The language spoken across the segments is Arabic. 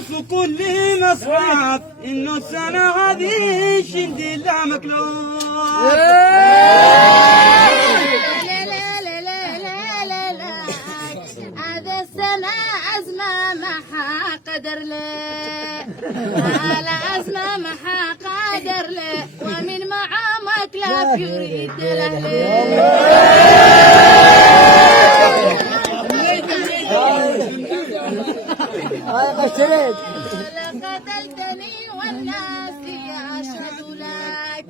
في كل مصحف إنه السنة هذه شد الله مكلوف. هذا السنة أزمة محا قدر له، على أزمة محا قدر له، ومن معاه مكلف يريد له. قتلتني والناس يشهد لك،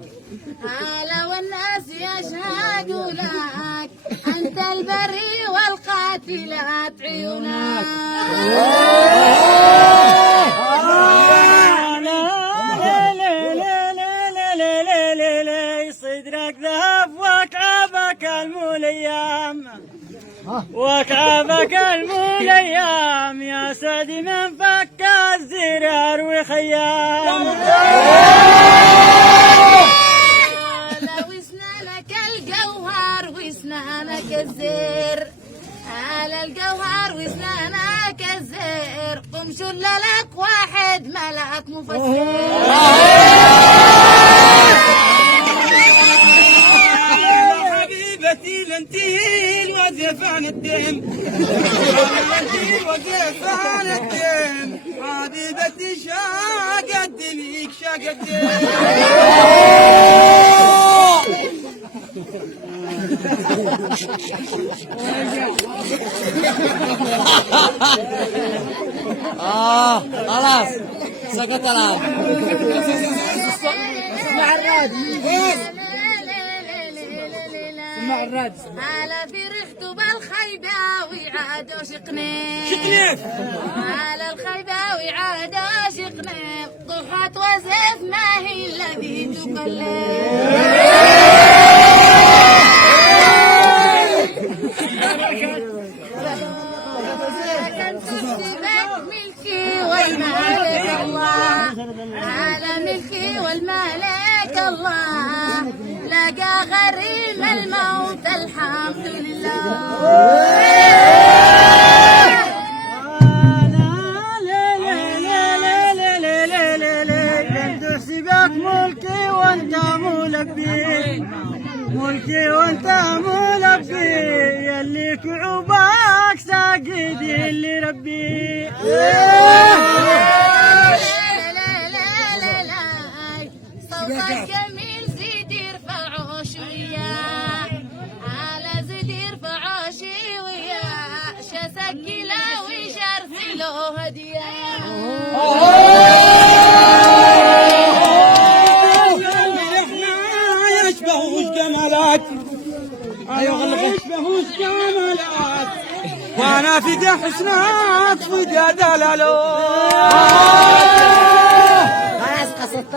هلا والناس يشهد لك، أنت البري والقاتلات عيونك. صدرك ذهب وكعبك المليام، وكعبك المليام يا سيدي من فك الزرار وخيام. لو اسنانك الجوهر واسنانك الزر، على الجوهر واسنانك الزر، قم شل لك واحد ملك مفسر. حبيبتي لنتي الوزف عن الدم، الوزف عن الدم، حبيبتي شاق الدميك شاق الدم. خلاص سكت الآن. اسمع الراد، اسمع الراد. على فرحت بالخيباوي عادوا شقنيف، شقنيف على الخيباوي عادوا شقنيف، ضحت وزف ما هي الذي تكلف. ملكي والمالك الله، على ملكي والمالك الله، لقى غريم الموت الحمد لله. ملكي وانت ملبي، ملكي وانت ملبي، يلي كعوبك ساقدي اللي ربي. صوتك جميل زيد يرفعه شوية، على زيد يرفعه شوية، شسكله وشرف له هدية. يشبهوش جمالات، وانا في حسنات في دلالو. خلاص قصدت